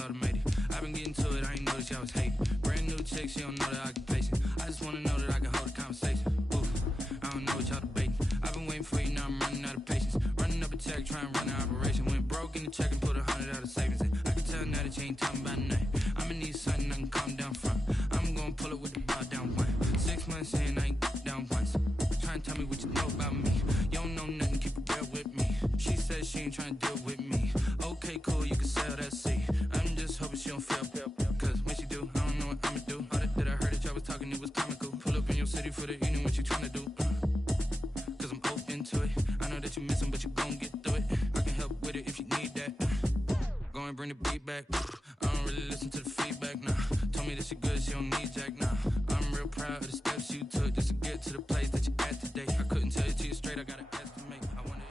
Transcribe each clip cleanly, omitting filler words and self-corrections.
automated. I've been getting to it, I ain't noticed y'all was hating. Brand new chick, she don't know the occupation. I just wanna know that I can hold a conversation. Oof, I don't know what y'all debating. I've been waiting for you, now I'm running out of patience. Running up a check, trying to run an operation. Went broke in the check and put 100 out of savings in. I can tell now that you ain't talking about nothing. I'ma need something I can calm down from. I'm gonna pull it with the bar down one. 6 months in, I ain't down once. Trying to tell me what you know about me. You don't know nothing, keep it real with me. She says she ain't trying to deal with me. Okay, cool, you can sell that seat. I'm just hoping she don't fail. Cause when she do, I don't know what I'ma do. All that I heard that y'all was talking, it was comical. Pull up in your city for the evening, what you trying to do? Cause I'm open to it. I know that you missing, but you gon' get through it. I can help with it if you need that. Go and bring the beat back. I don't really listen to the feedback, nah. Told me that she good, she don't need jack, nah. I'm real proud of the steps you took just to get to the place that you at today. I couldn't tell it to you straight, I gotta estimate. I wanna...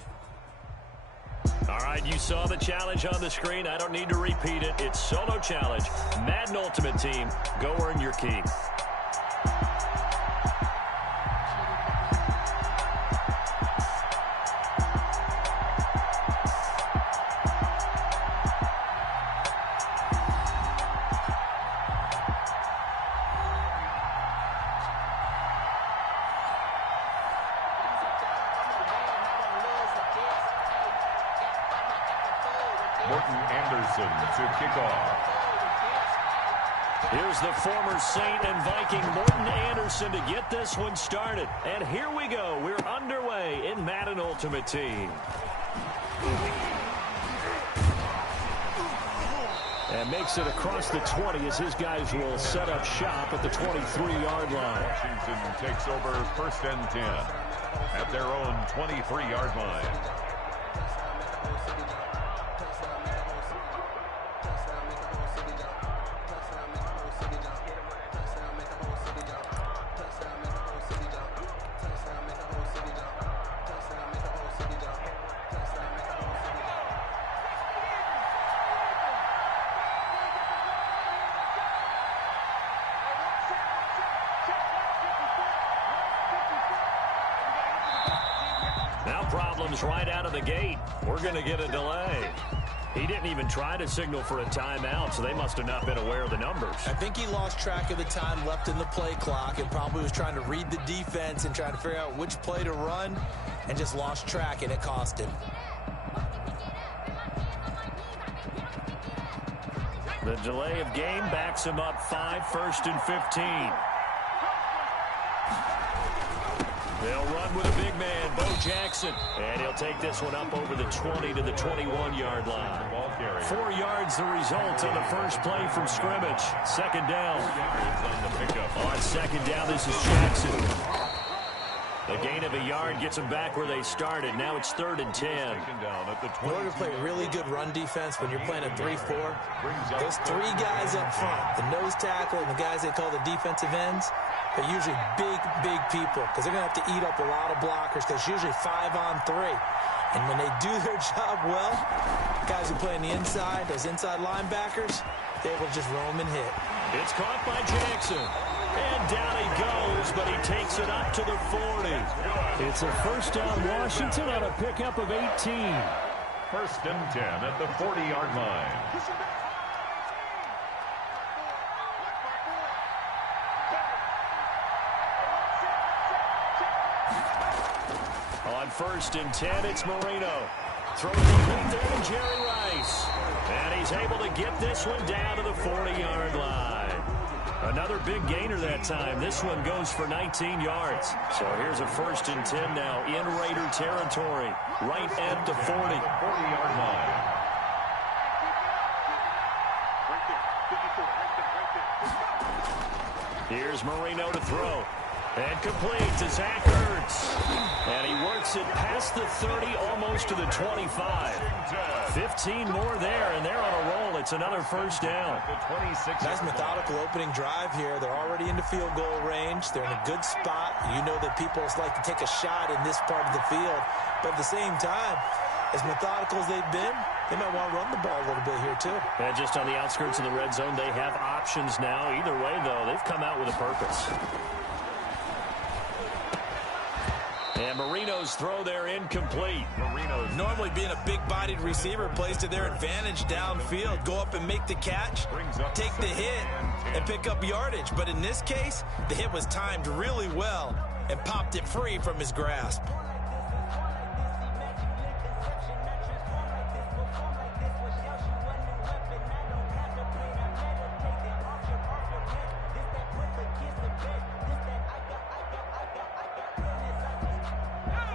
All right, you saw the challenge on the screen. I don't need to repeat it. It's solo challenge. Madden Ultimate Team, go earn your key. To kick off. Here's the former Saint and Viking Morton Anderson to get this one started. And here we go. We're underway in Madden Ultimate Team. And makes it across the 20 as his guys will set up shop at the 23-yard line. Washington takes over 1st and 10 at their own 23-yard line. Problems right out of the gate. We're going to get a delay. He didn't even try to signal for a timeout, so they must have not been aware of the numbers. I think he lost track of the time left in the play clock and probably was trying to read the defense and trying to figure out which play to run and just lost track, and it cost him. The delay of game backs him up 5, 1st and 15. They'll run with a big man, Bo Jackson. And he'll take this one up over the 20 to the 21-yard line. 4 yards the result on the first play from scrimmage. 2nd down. On 2nd down, this is Jackson. The gain of a yard gets them back where they started. Now it's 3rd and 10. In order to play really good run defense when you're playing a 3-4, those 3 guys up front, the nose tackle and the guys they call the defensive ends, they're usually big people because they're going to have to eat up a lot of blockers because it's usually 5 on 3. And when they do their job well, guys who play on the inside, those inside linebackers, they're able to just roam and hit. It's caught by Jackson. And down he goes, but he takes it up to the 40. It's a first down Washington on a pickup of 18. 1st and 10 at the 40-yard line. On 1st and 10, it's Marino. Throws complete there to Jerry Rice. And he's able to get this one down to the 40-yard line. Another big gainer that time. This one goes for 19 yards. So here's a 1st and 10 now in Raider territory. Right at the 40. 40-yard line. Here's Marino to throw. And complete to Zach Ertz. And he works it past the 30, almost to the 25. 15 more there, and they're on a roll. It's another first down. Nice methodical opening drive here. They're already into field goal range. They're in a good spot. You know that people like to take a shot in this part of the field. But at the same time, as methodical as they've been, they might want to run the ball a little bit here, too. And just on the outskirts of the red zone, they have options now. Either way, though, they've come out with a purpose. And Marino's throw there incomplete. Normally being a big-bodied receiver plays to their advantage downfield. Go up and make the catch, take the hit, and pick up yardage. But in this case, the hit was timed really well and popped it free from his grasp.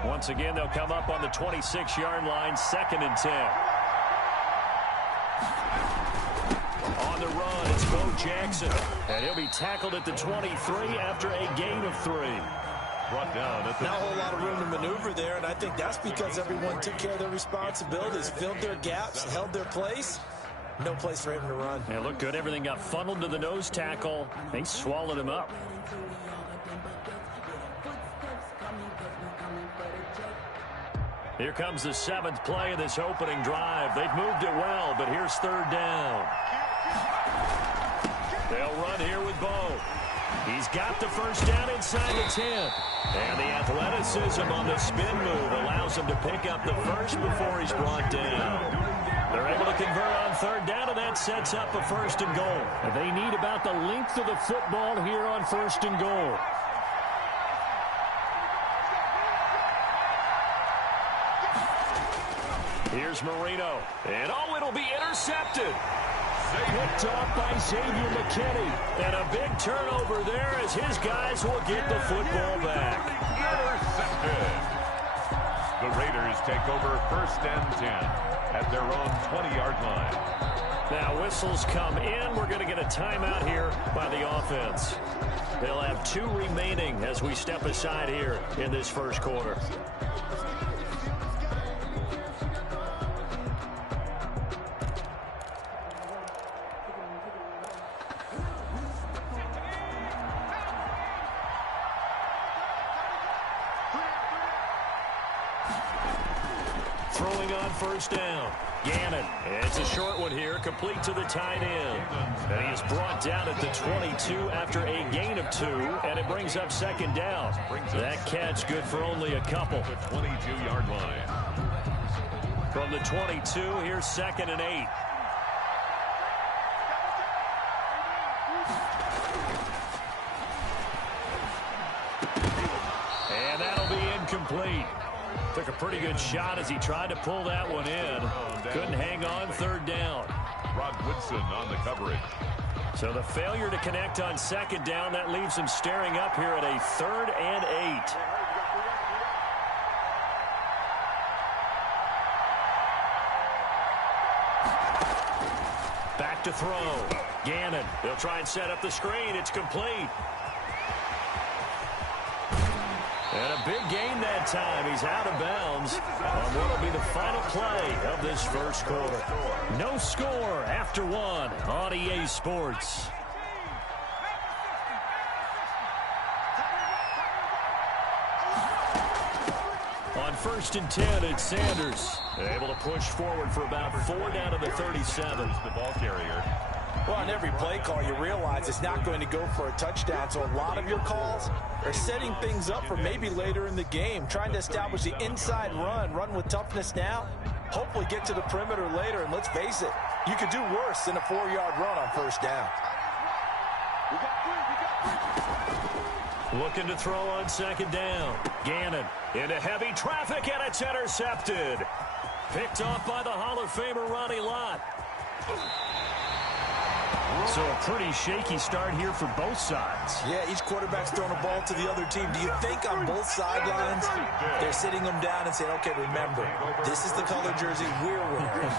Once again, they'll come up on the 26-yard line, 2nd and 10. On the run, it's Bo Jackson. And he'll be tackled at the 23 after a gain of 3. Brought down at the Not a whole lot of room to maneuver there, and I think that's because everyone took care of their responsibilities, filled their gaps, held their place. No place for him to run. Yeah, looked good. Everything got funneled to the nose tackle. They swallowed him up. Here comes the 7th play of this opening drive. They've moved it well, but here's 3rd down. They'll run here with Bo. He's got the first down inside the 10. And the athleticism on the spin move allows him to pick up the first before he's brought down. They're able to convert on 3rd down, and that sets up a 1st and goal. They need about the length of the football here on 1st and goal. Here's Marino. And, it'll be intercepted. Picked off by Xavier McKinney. And a big turnover there as his guys will get the football back. Intercepted. The Raiders take over 1st and 10 at their own 20-yard line. Now whistles come in. We're going to get a timeout here by the offense. They'll have 2 remaining as we step aside here in this first quarter. Throwing on 1st down. Gannon. It's a short one here, complete to the tight end. And he is brought down at the 22 after a gain of 2, and it brings up 2nd down. That catch good for only a couple. The 22-yard line. From the 22, here's 2nd and 8. And that'll be incomplete. Took a pretty good shot as he tried to pull that one in. Couldn't hang on 3rd down. Rod Woodson on the coverage. So the failure to connect on 2nd down, that leaves him staring up here at a 3rd and 8. Back to throw. Gannon. They'll try and set up the screen. It's complete. And a big gain that time. He's out of bounds on what will be the final play of this first quarter. No score after 1 on EA Sports. On 1st and 10, it's Sanders. Able to push forward for about 4 down to the 37. The ball carrier. Well, on every play call, you realize it's not going to go for a touchdown, so a lot of your calls are setting things up for maybe later in the game, trying to establish the inside run with toughness now, hopefully get to the perimeter later, and let's face it, you could do worse than a 4-yard run on 1st down. Looking to throw on 2nd down. Gannon into heavy traffic, and it's intercepted. Picked off by the Hall of Famer Ronnie Lott. So a pretty shaky start here for both sides. Yeah, each quarterback's throwing a ball to the other team. Do you think on both sidelines they're sitting them down and saying, okay, remember, this is the color jersey we're wearing.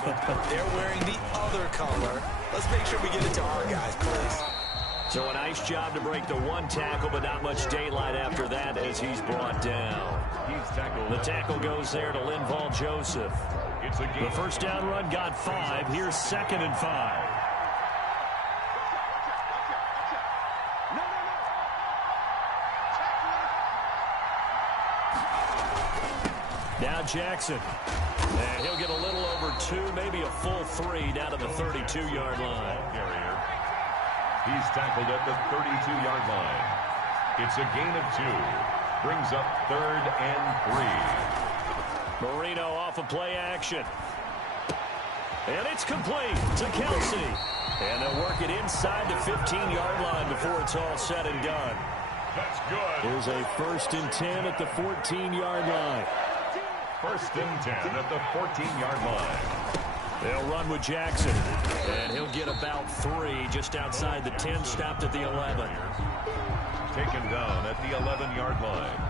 They're wearing the other color. Let's make sure we get it to our guys, please. So a nice job to break the 1 tackle, but not much daylight after that as he's brought down. The tackle goes there to Linval Joseph. The 1st down run got 5. Here's 2nd and 5. Now Jackson. And he'll get a little over 2, maybe a full 3 down to the 32-yard line. He's tackled at the 32-yard line. It's a gain of 2. Brings up 3rd and 3. Marino off of play action. And it's complete to Kelsey. And they'll work it inside the 15-yard line before it's all said and done. That's good. Here's a 1st and 10 at the 14-yard line. 1st and 10 at the 14-yard line. They'll run with Jackson. And he'll get about 3 just outside the 10, stopped at the 11. Taken down at the 11-yard line.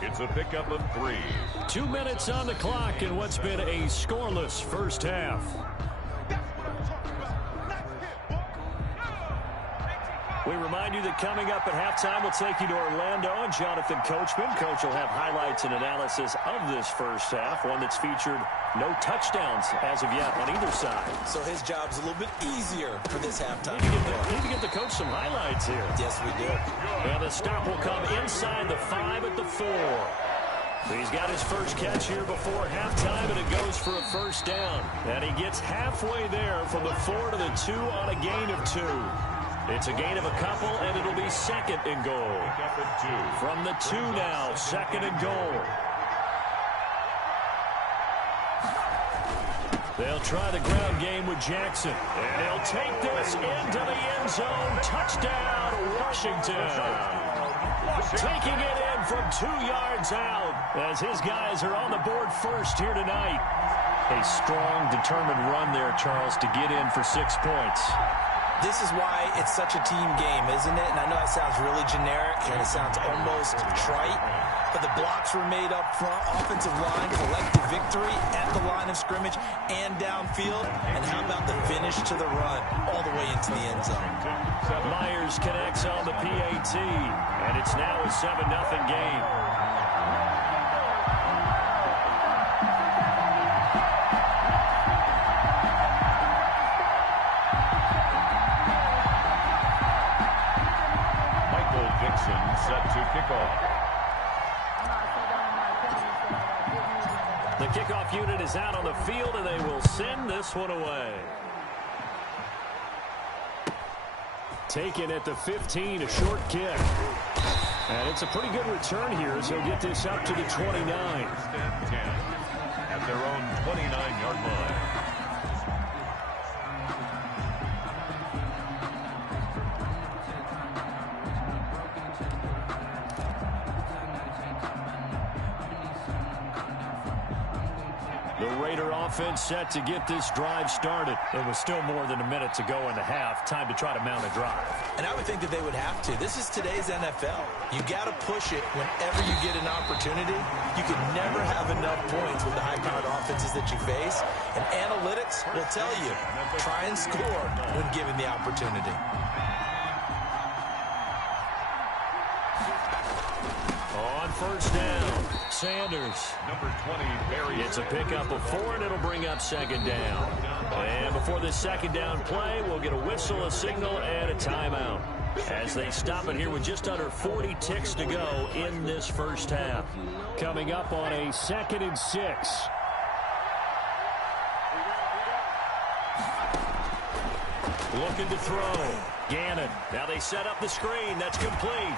It's a pickup of 3. 2 minutes on the clock in what's been a scoreless first half. We remind you that coming up at halftime, we'll take you to Orlando and Jonathan Coachman. Coach will have highlights and analysis of this first half, one that's featured no touchdowns as of yet on either side. So his job's a little bit easier for this halftime. Need to get the coach some highlights here. Yes, we do. Well, the stop will come inside the 5 at the 4. He's got his first catch here before halftime, and it goes for a first down. And he gets halfway there from the 4 to the 2 on a gain of 2. It's a gain of a couple, and it'll be 2nd and goal. From the 2 now, 2nd and goal. They'll try the ground game with Jackson. And he'll take this into the end zone. Touchdown, Washington. Taking it in from 2 yards out as his guys are on the board first here tonight. A strong, determined run there, Charles, to get in for 6 points. This is why it's such a team game, isn't it? And I know that sounds really generic, and it sounds almost trite, but the blocks were made up front. Offensive line collected victory at the line of scrimmage and downfield. And how about the finish to the run all the way into the end zone? Myers connects on the PAT, and it's now a 7-0 game. Set to kick off. The kickoff unit is out on the field, and they will send this one away. Taken at the 15, a short kick. And it's a pretty good return here, so he'll get this up to the 29. At their own 29-yard line. Offense set to get this drive started. It was still more than a minute to go in the half. Time to try to mount a drive. And I would think that they would have to. This is today's NFL. You got to push it whenever you get an opportunity. You can never have enough points with the high-powered offenses that you face. And analytics will tell you, try and score when given the opportunity. On first down, Sanders. Number 20, Barry. It's a pickup of 4, and it'll bring up 2nd down. And before this 2nd down play, we'll get a whistle, a signal, and a timeout. As they stop it here with just under 40 ticks to go in this first half. Coming up on a 2nd and 6. Looking to throw. Gannon. Now they set up the screen. That's complete.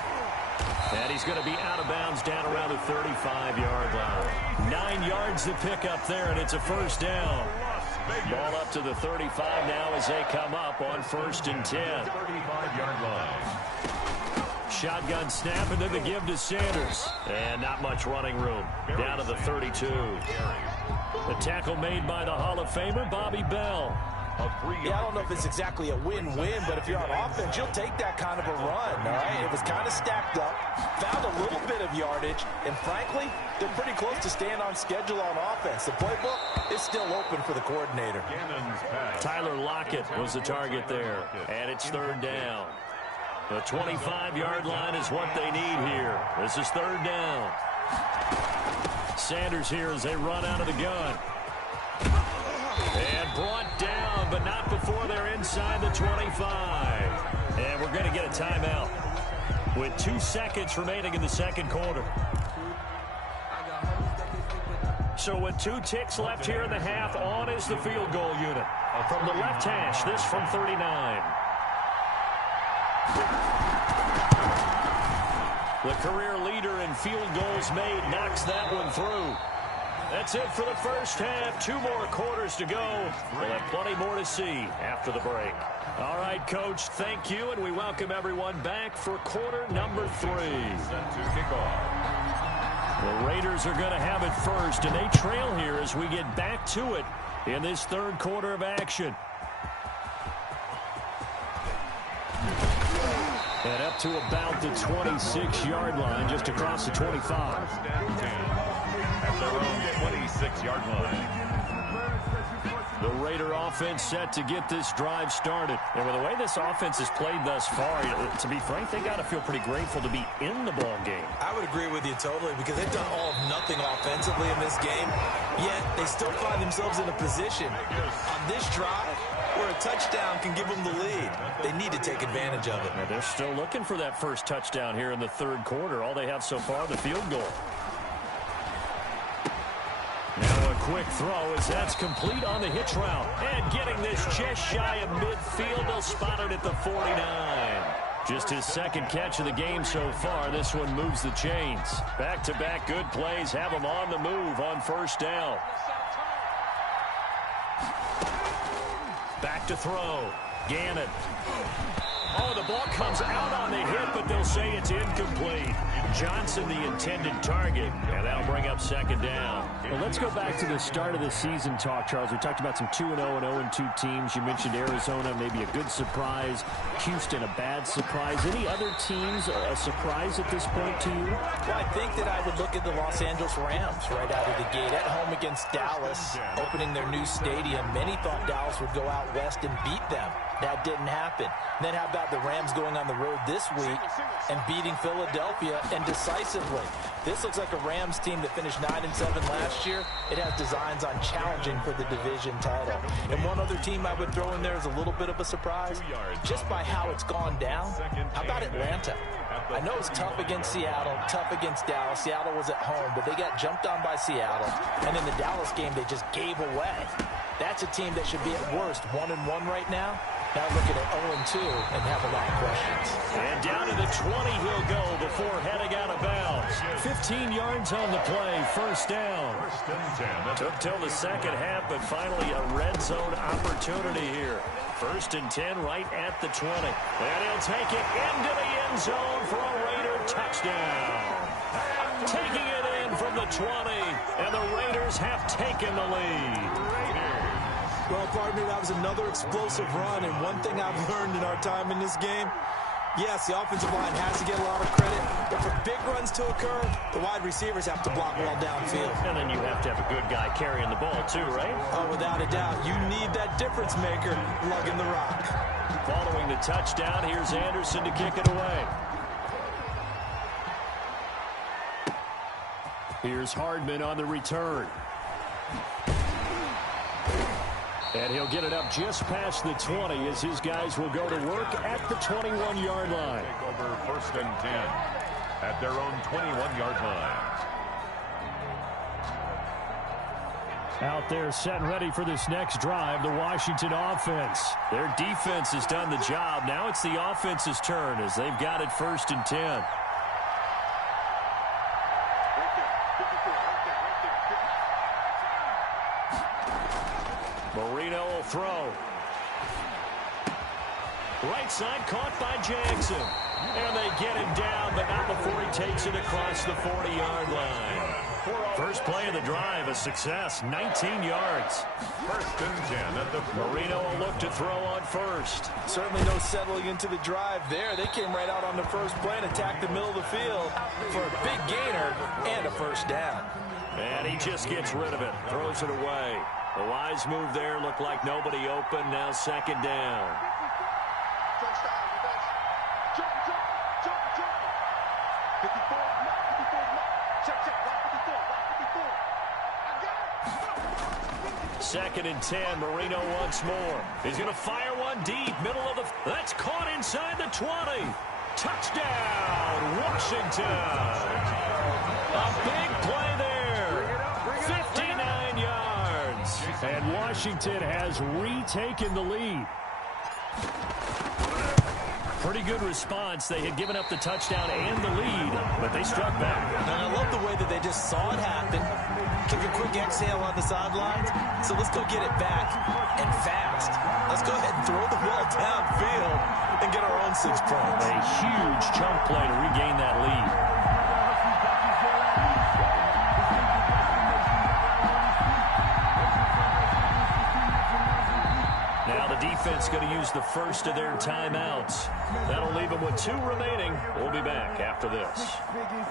And he's going to be out of bounds down around the 35-yard line. 9 yards to pick up there, and it's a first down. Ball up to the 35 now as they come up on 1st and 10. 35-yard line. Shotgun snap, and then the give to Sanders. And not much running room. Down to the 32. The tackle made by the Hall of Famer, Bobby Bell. Yeah, I don't know if it's exactly a win-win, but if you're on offense, you'll take that kind of a run, all right? It was kind of stacked up, found a little bit of yardage, and frankly, they're pretty close to staying on schedule on offense. The playbook is still open for the coordinator. Tyler Lockett was the target there, and it's 3rd down. The 25-yard line is what they need here. This is 3rd down. Sanders here as they run out of the gun. And brought down, but not before they're inside the 25. And we're going to get a timeout with 2 seconds remaining in the 2nd quarter. So with 2 ticks left here in the half, on is the field goal unit. From the left hash, this from 39. The career leader in field goals made knocks that one through. That's it for the first half. 2 more quarters to go. We'll have plenty more to see after the break. All right, Coach, thank you, and we welcome everyone back for quarter number 3. Set to kick off. The Raiders are going to have it first, and they trail here as we get back to it in this third quarter of action. And up to about the 26-yard line, just across the 25. First and 10 at their own 26-yard line. The Raider offense set to get this drive started. And with the way this offense has played thus far, to be frank, they got to feel pretty grateful to be in the ball game. I would agree with you totally, because they've done all of nothing offensively in this game, yet they still find themselves in a position on this drive where a touchdown can give them the lead. They need to take advantage of it. Now they're still looking for that first touchdown here in the third quarter. All they have so far, the field goal. Now a quick throw as that's complete on the hitch route. And getting this just shy of midfield. They'll spot it at the 49. Just his second catch of the game so far. This one moves the chains. Back-to-back good plays have him on the move on first down. Back to throw. Gannon. Oh, the ball comes out on the hit, but they'll say it's incomplete. Johnson, the intended target, and that'll bring up second down. Well, let's go back to the start of the season talk, Charles. We talked about some 2-0 and 0-2 teams. You mentioned Arizona, maybe a good surprise. Houston, a bad surprise. Any other teams a surprise at this point to you? Well, I think that I would look at the Los Angeles Rams right out of the gate. At home against Dallas, opening their new stadium. Many thought Dallas would go out west and beat them. That didn't happen. Then how about the Rams going on the road this week and beating Philadelphia, and decisively? This looks like a Rams team that finished 9-7 last year. It has designs on challenging for the division title. And one other team I would throw in there is a little bit of a surprise, just by how it's gone down. How about Atlanta? I know it's tough against Seattle, tough against Dallas. Seattle was at home, but they got jumped on by Seattle. And in the Dallas game, they just gave away. That's a team that should be at worst 1-1 right now. Now looking at 0-2 and have a lot of questions. And down to the 20 he'll go before heading out of bounds. 15 yards on the play, first down. First and 10. Took till the second half, but finally a red zone opportunity here. First and 10 right at the 20. And he'll take it into the end zone for a Raider touchdown. Taking it in from the 20, and the Raiders have taken the lead. Well, pardon me, that was another explosive run, and one thing I've learned in our time in this game, yes, the offensive line has to get a lot of credit, but for big runs to occur, the wide receivers have to block well downfield. And then you have to have a good guy carrying the ball too, right? Oh, without a doubt. You need that difference maker lugging the rock. Following the touchdown, here's Anderson to kick it away. Here's Hardman on the return. And he'll get it up just past the 20 as his guys will go to work at the 21-yard line. Take over first and 10 at their own 21-yard line. Out there set and ready for this next drive, the Washington offense. Their defense has done the job. Now it's the offense's turn as they've got it first and 10. Marino will throw. Right side caught by Jackson. And they get him down, but not before he takes it across the 40-yard line. First play of the drive, a success, 19 yards. First and 10 at the Marino will look to throw on first. Certainly no settling into the drive there. They came right out on the first play and attacked the middle of the field for a big gainer and a first down. And he just gets rid of it, throws it away. A wise move there, looked like nobody open, now second down. Second and 10, Marino once more. He's going to fire one deep, middle of the... That's caught inside the 20. Touchdown, Washington. A big play there. 59 yards. And Washington has retaken the lead. Pretty good response. They had given up the touchdown and the lead, but they struck back. And I love the way that they just saw it happen. Took a quick exhale on the sidelines. So let's go get it back and fast. Let's go ahead and throw the ball downfield and get our own 6 points. A huge chunk play to regain that lead. Now the defense going to use the first of their timeouts. That'll leave them with 2 remaining. We'll be back after this.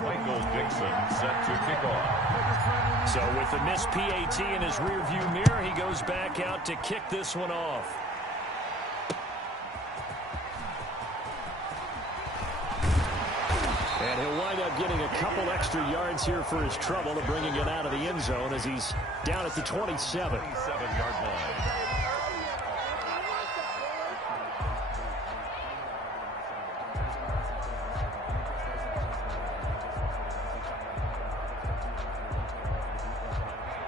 Michael Dixon set to kick off. So with the missed PAT in his rearview mirror, he goes back out to kick this one off. And he'll wind up getting a couple extra yards here for his trouble of bringing it out of the end zone as he's down at the 27. 27-yard line.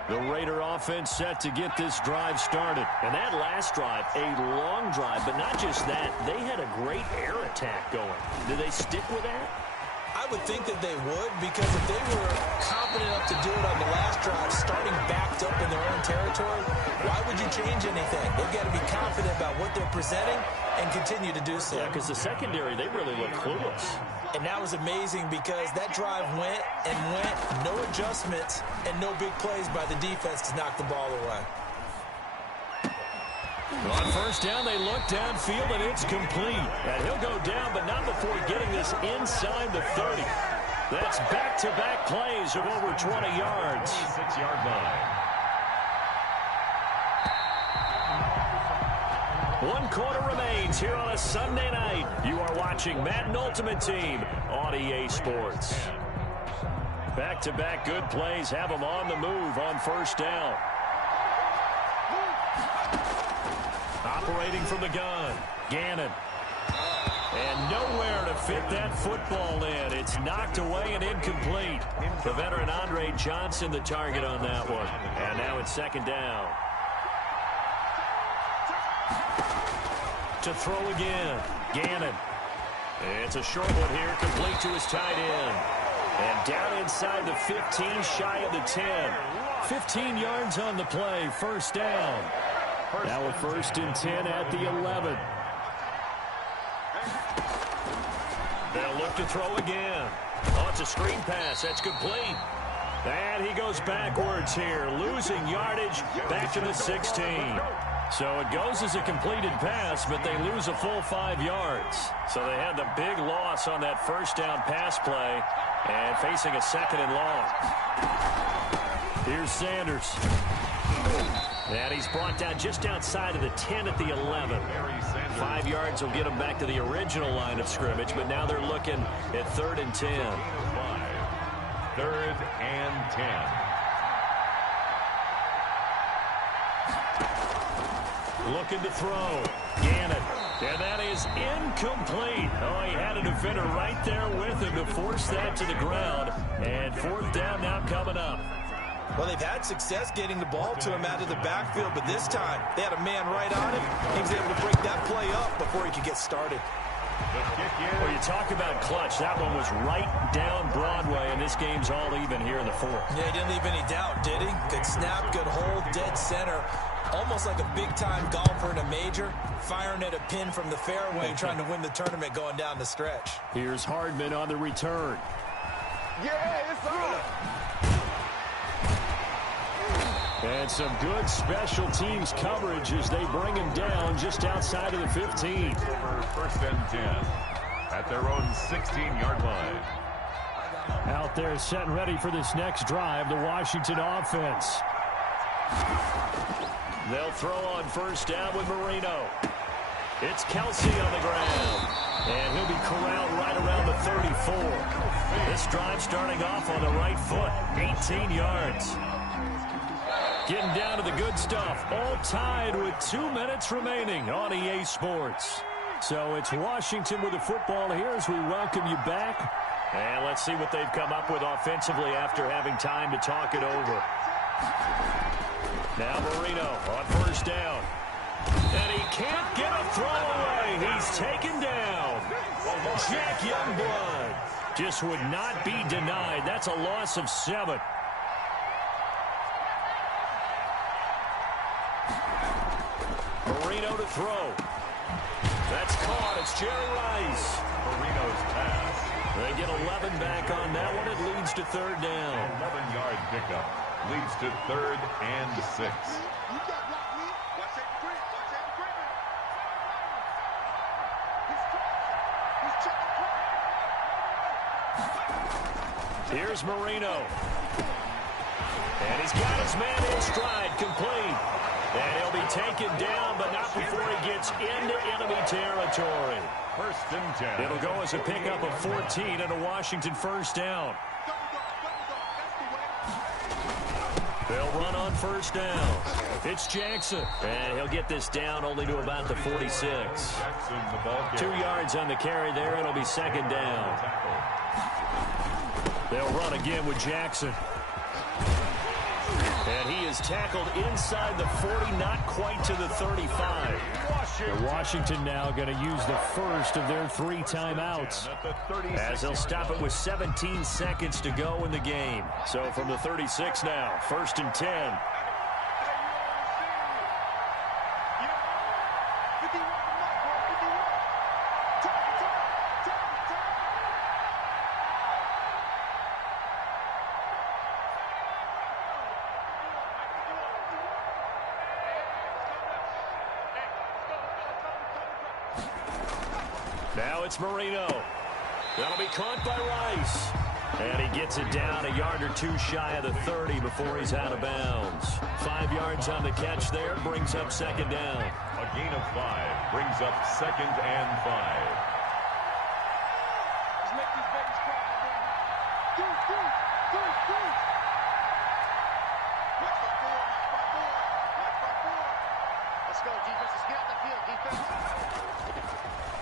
The Raider offense set to get this drive started. And that last drive, a long drive, but not just that. They had a great air attack going. Do they stick with that? I would think that they would, because if they were confident enough to do it on the last drive, starting backed up in their own territory, why would you change anything? They've got to be confident about what they're presenting and continue to do so. Yeah, because the secondary, they really look clueless. And that was amazing because that drive went and went, no adjustments, and no big plays by the defense to knock the ball away. On first down, they look downfield, and it's complete. And he'll go down, but not before getting this inside the 30. That's back-to-back plays of over 20 yards. 6-yard line. 1 quarter remains here on a Sunday night. You are watching Madden Ultimate Team on EA Sports. Back-to-back good plays have them on the move on first down. Operating from the gun, Gannon. And nowhere to fit that football in. It's knocked away and incomplete. The veteran Andre Johnson the target on that one. And now it's second down. To throw again, Gannon. It's a short one here, complete to his tight end. And down inside the 15, shy of the 10. 15 yards on the play, first down. Now a 1st and 10 at the 11. They'll look to throw again. Oh, it's a screen pass. That's complete. And he goes backwards here, losing yardage back to the 16. So it goes as a completed pass, but they lose a full 5 yards. So they had the big loss on that first down pass play and facing a 2nd and long. Here's Sanders. And he's brought down just outside of the 10 at the 11. 5 yards will get him back to the original line of scrimmage, but now they're looking at 3rd and 10. 3rd and 10. Looking to throw. Gannon. And that is incomplete. Oh, he had a defender right there with him to force that to the ground. And 4th down now coming up. Well, they've had success getting the ball to him out of the backfield, but this time they had a man right on him. He was able to break that play up before he could get started. Well, you talk about clutch. That one was right down Broadway, and this game's all even here in the 4th. Yeah, he didn't leave any doubt, did he? Good snap, good hold, dead center. Almost like a big-time golfer in a major, firing at a pin from the fairway, trying to win the tournament going down the stretch. Here's Hardman on the return. Yeah, it's on. And some good special teams coverage as they bring him down just outside of the 15. Over 1st and 10 at their own 16-yard line. Out there set and ready for this next drive, the Washington offense. They'll throw on first down with Marino. It's Kelsey on the ground. And he'll be corralled right around the 34. This drive starting off on the right foot, 18 yards. Getting down to the good stuff, all tied with 2 minutes remaining on EA Sports. So it's Washington with the football here as we welcome you back. And let's see what they've come up with offensively after having time to talk it over. Now Marino on first down. And he can't get a throw away. He's taken down. Jack Youngblood just would not be denied. That's a loss of 7. Marino to throw. That's caught. It's Jerry Rice. Marino's pass. They get 11 back on that one. It leads to 3rd down. 11-yard pickup. Leads to 3rd and 6. Here's Marino. And he's got his man in stride, complete. And he'll be taken down, but not before he gets into enemy territory. 1st and 10. It'll go as a pickup of 14 and a Washington 1st down. They'll run on 1st down. It's Jackson. And he'll get this down only to about the 46. Jackson, the ball 2 yards on the carry there. It'll be 2nd down. They'll run again with Jackson. And he is tackled inside the 40, not quite to the 35. Washington now going to use the first of their 3 timeouts, as they'll stop it with 17 seconds to go in the game. So from the 36 now, 1st and 10. Now it's Marino. That'll be caught by Rice. And he gets it down a yard or 2 shy of the 30 before he's out of bounds. 5 yards on the catch there, brings up 2nd down. A gain of 5 brings up 2nd and 5.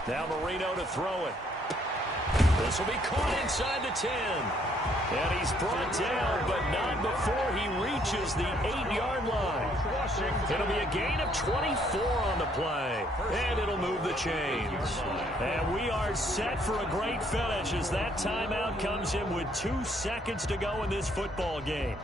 Now Marino to throw it. This will be caught inside the 10. And he's brought down, but not before he reaches the 8-yard line. It'll be a gain of 24 on the play. And it'll move the chains. And we are set for a great finish as that timeout comes in with 2 seconds to go in this football game.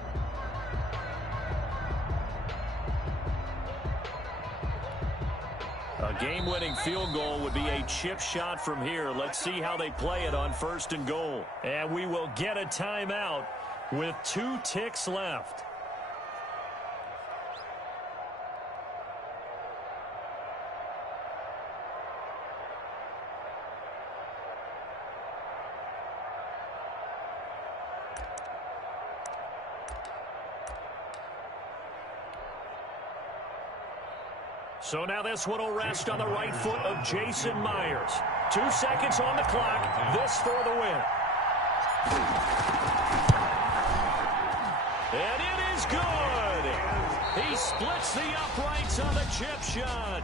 A game-winning field goal would be a chip shot from here. Let's see how they play it on 1st and goal. And we will get a timeout with 2 ticks left. So now this one will rest on the right foot of Jason Myers. 2 seconds on the clock. This for the win. And it is good. He splits the uprights on the chip shot.